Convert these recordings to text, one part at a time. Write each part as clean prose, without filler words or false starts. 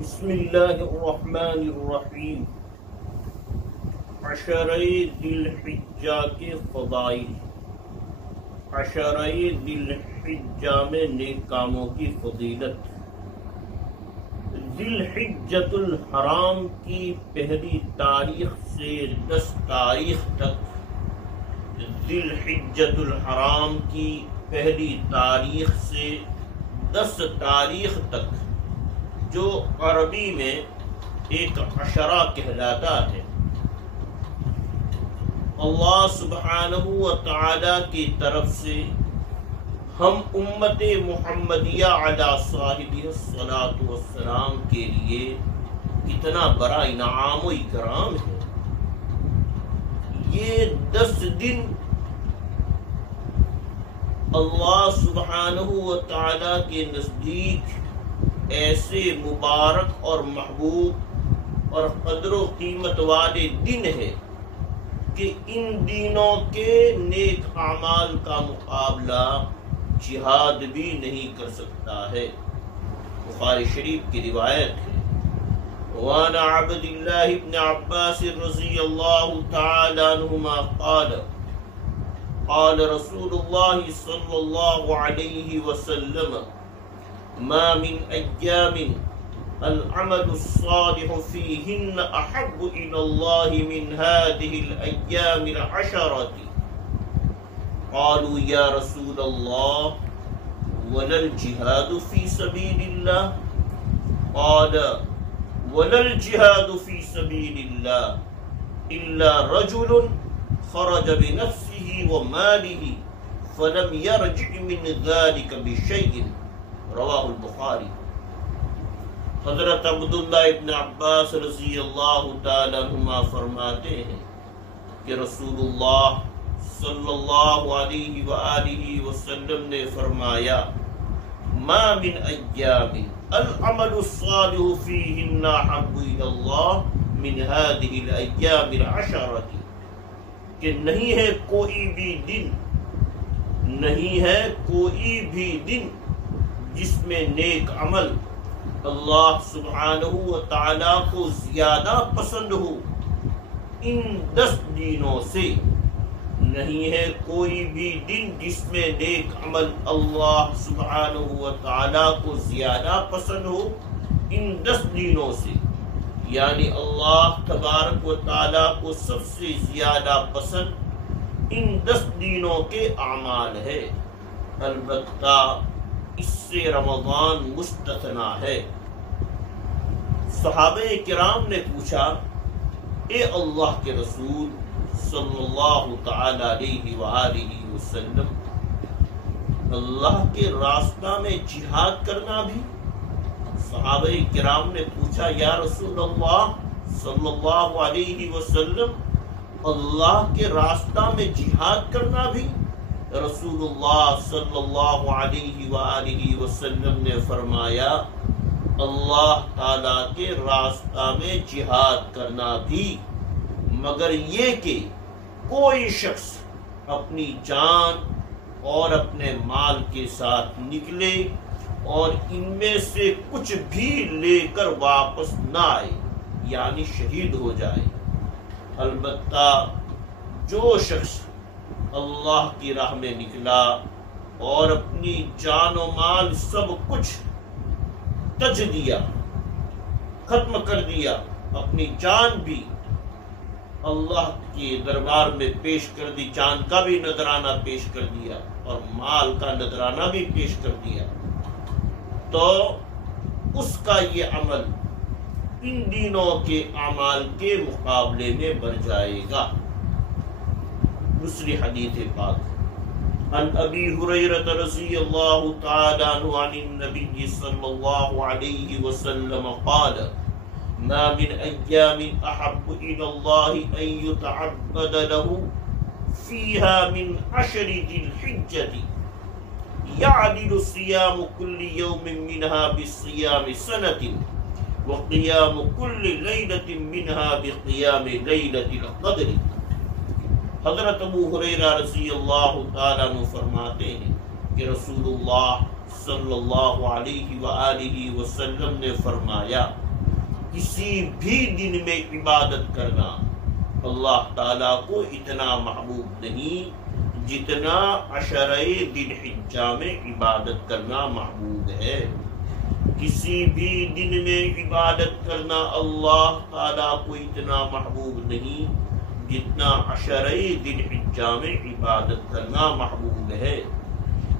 بسم اللہ الرحمن الرحیم۔ عشرہ ذی الحجہ کے فضائل۔ عشرہ ذی الحجہ میں نیک کاموں کی فضیلت۔ ذی الحجۃ الحرام کی پہلی تاریخ سے 10 تاریخ تک، ذی الحجۃ الحرام کی پہلی تاریخ سے 10 تاریخ تک، جو عربی میں ایک عشرہ کہلاتا ہے، اللہ سبحانہ و تعالی کی طرف سے ہم امت محمدیہ علی صاحبہ الصلاۃ والسلام کے لیے کتنا بڑا انعام و اکرام ہے۔ یہ 10 دن اللہ سبحانہ و تعالی کے نزدیک ایسے مبارک اور محبوب اور قدر و قیمت والے دن ہے کہ ان دنوں کے نیک اعمال کا مقابلہ جہاد بھی نہیں کر سکتا ہے۔ بخاری شریف کی روایت ہے، وعن عبد اللہ بن عباس رضی اللہ تعالی عنہما قال قال رسول اللہ صلی اللہ علیہ وسلم ما من ایام العمل الصالح فيهن احب الى الله من هذه الايام العشرة قالوا يا رسول الله ولا الجهاد في سبيل الله قال ولا الجهاد في سبيل الله الا رجل خرج بنفسه وماله فلم يرجع من ذلك بشيء رواہ البخاری۔ حضرت عبداللہ ابن عباس رضی اللہ تعالی عنہما فرماتے ہیں کہ رسول اللہ صلی اللہ علیہ وآلہ وسلم نے فرمایا، ما من ایام العمل الصالح فیہن احب الی اللہ من هذه الایام العشرة، کہ نہیں ہے کوئی بھی دن جس میں نیک عمل اللہ سبحانہ و تعالی کو زیادہ پسند ہو ان 10 دنوں سے۔ نہیں ہے کوئی بھی دن جس میں نیک عمل اللہ سبحانہ و تعالی کو زیادہ پسند ہو ان 10 دنوں سے، یعنی اللہ تبارک و تعالی کو سب سے زیادہ پسند ان 10 دنوں کے اعمال ہے۔ البتہ اس سے رمضان مستثنا ہے۔ صحابہ کرام نے پوچھا، اے اللہ کے رسول صلی اللہ تعالی علیہ وآلہ وسلم، اللہ کے راستہ میں جہاد کرنا بھی؟ صحابہ کرام نے پوچھا، یا رسول اللہ صلی اللہ علیہ وسلم، اللہ کے راستہ میں جہاد کرنا بھی؟ رسول اللہ صلی اللہ علیہ وآلہ وسلم نے فرمایا، اللہ تعالیٰ کے راستہ میں جہاد کرنا بھی، مگر یہ کہ کوئی شخص اپنی جان اور اپنے مال کے ساتھ نکلے اور ان میں سے کچھ بھی لے کر واپس نہ آئے، یعنی شہید ہو جائے۔ البتہ جو شخص اللہ کی راہ میں نکلا اور اپنی جان و مال سب کچھ تج دیا، ختم کر دیا، اپنی جان بھی اللہ کے دربار میں پیش کر دی، جان کا بھی نذرانہ پیش کر دیا اور مال کا نذرانہ بھی پیش کر دیا، تو اس کا یہ عمل ان دنوں کے اعمال کے مقابلے میں بڑھ جائے گا۔ دوسری حدیث پاک، عن ابی ہریرہ رضی اللہ تعالی عنہ عن النبی صلی اللہ علیہ وسلم قال، ما من ایام احب الى اللہ ان یتعبد له فیها من 10 ذی الحجة یعدل صیام کل یوم منها بصیام سنة وقیام کل لیلة منها بقیام لیلة القدر۔ حضرت ابو ہریرہ رضی اللہ تعالیٰ عنہ فرماتے ہیں کہ رسول اللہ صلی اللہ علیہ وآلہ وسلم نے فرمایا، کسی بھی دن میں عبادت کرنا اللہ تعالیٰ کو اتنا محبوب نہیں جتنا عشرہ ذی الحجہ میں عبادت کرنا محبوب ہے۔ کسی بھی دن میں عبادت کرنا اللہ تعالیٰ کو اتنا محبوب نہیں جتنا عشرہ ذی الحجہ میں عبادت کرنا محبوب ہے۔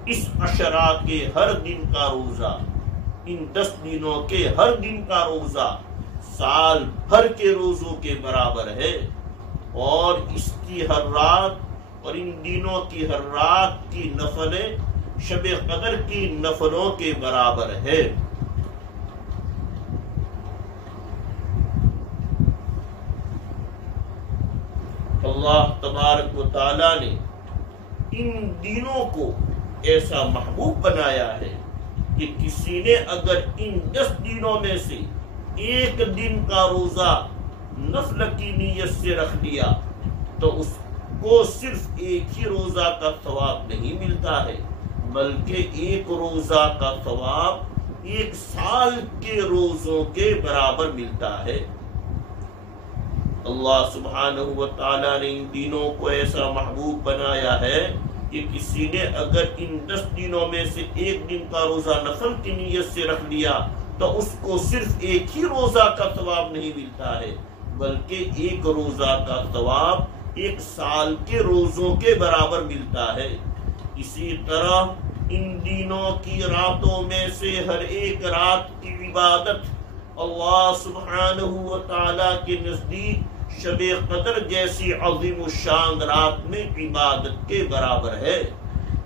اس عشرہ کے ہر دن کا روزہ، ان 10 دنوں کے ہر دن کا روزہ سال بھر کے روزوں کے برابر ہے، اور اس کی ہر رات اور ان دنوں کی ہر رات کی نفلیں شب قدر کی نفلوں کے برابر ہے۔ اللہ تبارک و تعالیٰ نے ان دنوں کو ایسا محبوب بنایا ہے کہ کسی نے اگر ان 10 دنوں میں سے ایک دن کا روزہ نفل کی نیت سے رکھ لیا تو اس کو صرف ایک ہی روزہ کا ثواب نہیں ملتا ہے، بلکہ ایک روزہ کا ثواب 1 سال کے روزوں کے برابر ملتا ہے۔ اللہ سبحانہ و تعالیٰ نے ان دنوں کو ایسا محبوب بنایا ہے کہ کسی نے اگر ان 10 دنوں میں سے ایک دن کا روزہ نفل کی نیت سے رکھ لیا تو اس کو صرف ایک ہی روزہ کا ثواب نہیں ملتا ہے، بلکہ ایک روزہ کا ثواب 1 سال کے روزوں کے برابر ملتا ہے۔ اسی طرح ان دنوں کی راتوں میں سے ہر ایک رات کی عبادت اللہ سبحانہ و تعالیٰ کے نزدیک شب قدر جیسی عظیم الشان رات میں عبادت کے برابر ہے۔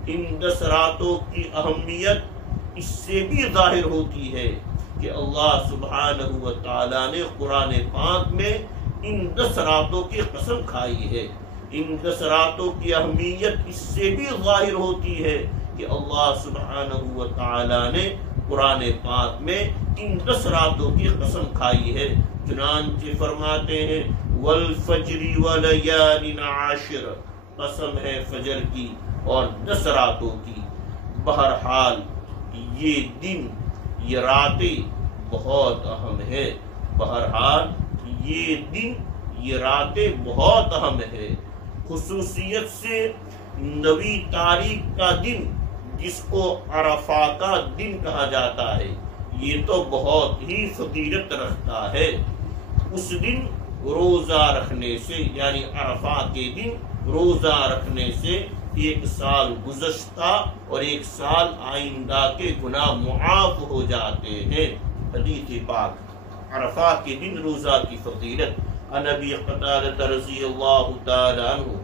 ان 10 راتوں کی اہمیت اس سے بھی ظاہر ہوتی ہے کہ اللہ سبحانہ و تعالیٰ نے قرآن پاک میں ان 10 راتوں کی قسم کھائی ہے۔ ان 10 راتوں کی اہمیت اس سے بھی ظاہر ہوتی ہے کہ اللہ سبحانہ و تعالیٰ نے قرآن پاک میں ان 10 راتوں کی قسم کھائی ہے۔ چنانچہ فرماتے ہیں والفجر ولیال عشر، قسم ہے فجر کی اور 10 راتوں کی۔ بہرحال یہ دن، یہ راتیں بہت اہم ہے۔ بہرحال یہ دن، یہ راتیں بہت اہم ہے۔ خصوصیت سے 9 تاریخ کا دن جس کو عرفہ کا دن کہا جاتا ہے، یہ تو بہت ہی فضیلت رکھتا ہے۔ اس دن روزہ رکھنے سے، یعنی عرفہ کے دن روزہ رکھنے سے 1 سال گزشتہ اور 1 سال آئندہ کے گناہ معاف ہو جاتے ہیں۔ حدیث پاک عرفہ کے دن روزہ کی فضیلت۔ عن ابی قتادہ رضی اللہ تعالی عنہ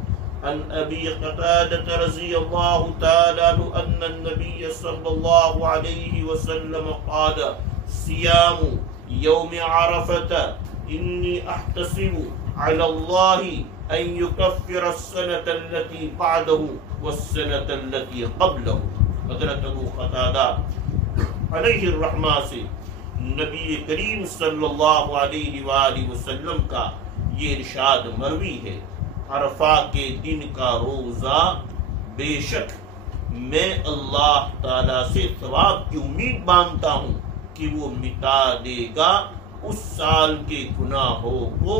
عن ابی قتادہ رضی اللہ تعالی عنہ ان النبی صلی اللہ علیہ وسلم قال صیام یوم عرفۃ انی احتسب علی اللہ ان یکفر السنة التي بعده والسنة التي قبله۔ حضرت ابو قتادہ علیہ الرحمہ سے نبی کریم صلی اللہ علیہ وآلہ وسلم کا یہ ارشاد مروی ہے، عرفہ کے دن کا روزہ بے شک میں اللہ تعالیٰ سے ثواب کی امید مانتا ہوں کہ وہ مٹا دے گا اس سال کے گناہوں کو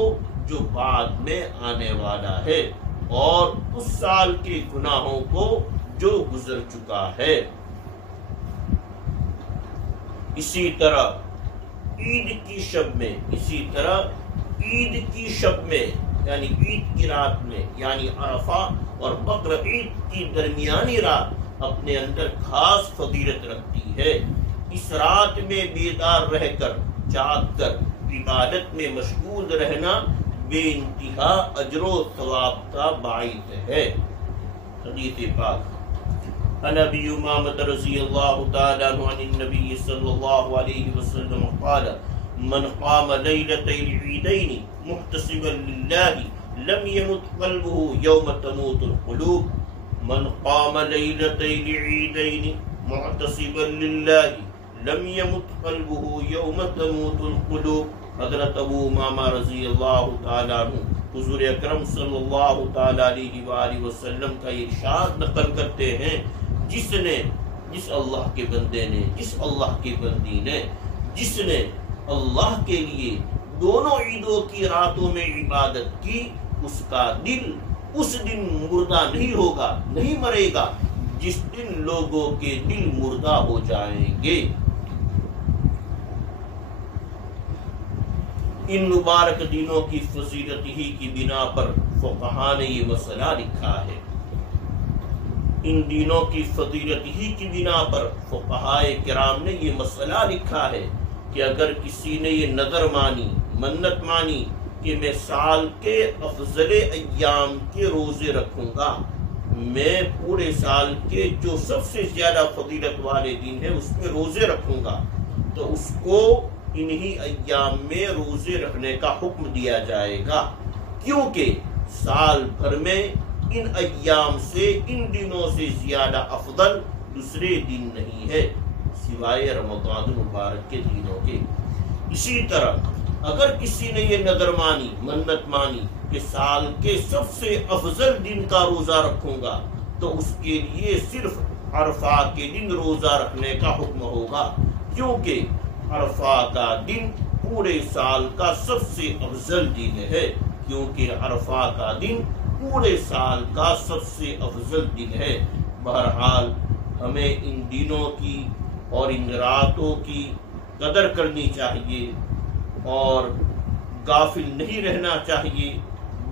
جو بعد میں آنے والا ہے، اور اس سال کے گناہوں کو جو گزر چکا ہے۔ اسی طرح عید کی شب میں، یعنی عید کی رات میں، یعنی عرفہ اور بقر عید کی درمیانی رات اپنے اندر خاص فضیلت رکھتی ہے۔ اس رات میں بیدار رہ کر، جاگ کر عبادت میں مشغول رہنا بے انتہا اجر و ثواب کا باعث ہے۔ حدیث پاک عن ابی امامۃ رضی اللہ تعالی عنہ عن النبی صلی اللہ علیہ وسلم قال من قام لیلۃ العیدین محتسبا للہ لم يمت قلبه یوم تموت القلوب۔ من قام لیلۃ العیدین محتسبا للہ لم يمت قلبه یوم تموت القلوب۔ حضرت ابو امامہ رضی اللہ تعالی عنہ حضور اکرم صلی اللہ تعالی علیہ وآلہ وسلم کا ارشاد نقل کرتے ہیں، جس اللہ کے بندے نے، جس اللہ کی بندی نے، جس نے اللہ کے لیے دونوں عیدوں کی راتوں میں عبادت کی، اس کا دل اس دن مردہ نہیں ہوگا، نہیں مرے گا جس دن لوگوں کے دل مردہ ہو جائیں گے۔ ان مبارک دنوں کی فضیلت ہی کی بنا پر فقہا نے یہ مسئلہ لکھا ہے، ان دنوں کی فضیلت ہی کی بنا پر فقہائے کرام نے یہ مسئلہ لکھا ہے کہ اگر کسی نے یہ نظر مانی، منت مانی کہ میں سال کے افضل ایام کے روزے رکھوں گا، میں پورے سال کے جو سب سے زیادہ فضیلت والے دن ہیں اس میں روزے رکھوں گا، تو اس کو انہی ایام میں روزے رکھنے کا حکم دیا جائے گا، کیونکہ سال بھر میں ان ایام سے، ان دنوں سے زیادہ افضل دوسرے دن نہیں ہے سوائے رمضان المبارک کے دنوں کے۔ اسی طرح اگر کسی نے یہ نظر مانی، منت مانی کہ سال کے سب سے افضل دن کا روزہ رکھوں گا، تو اس کے لیے صرف عرفہ کے دن روزہ رکھنے کا حکم ہوگا، کیونکہ عرفہ کا دن پورے سال کا سب سے افضل دن ہے، کیونکہ عرفہ کا دن پورے سال کا سب سے افضل دن ہے۔ بہرحال ہمیں ان دنوں کی اور ان راتوں کی قدر کرنی چاہیے اور غافل نہیں رہنا چاہیے،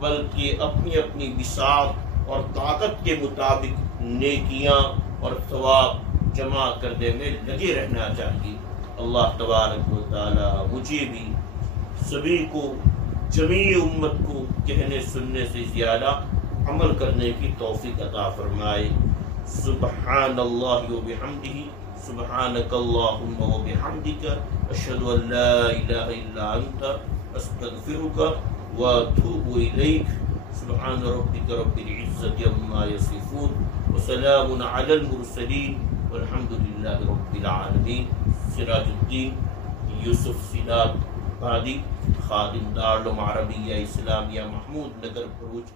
بلکہ اپنی اپنی وسعت اور طاقت کے مطابق نیکیاں اور ثواب جمع کرنے میں لگے رہنا چاہیے۔ اللہ تبارک و تعالی مجھے بھی، سبھی کو، جمیع امت کو کہنے سننے سے زیادہ عمل کرنے کی توفیق عطا فرمائے۔ سبحان اللہ و بحمدہ، سبحانک اللہم و بحمدک، اشہد ان لا الہ الا انت، استغفرک و اتوب الیک۔ سبحان ربک رب العزت عما یصفون، وسلام علی المرسلین، والحمد للہ رب العالمین۔ سراج الدین یوسف سیلاب قادی، خادم دارالعلوم عربیہ اسلامیہ محمود نگر بھروچ۔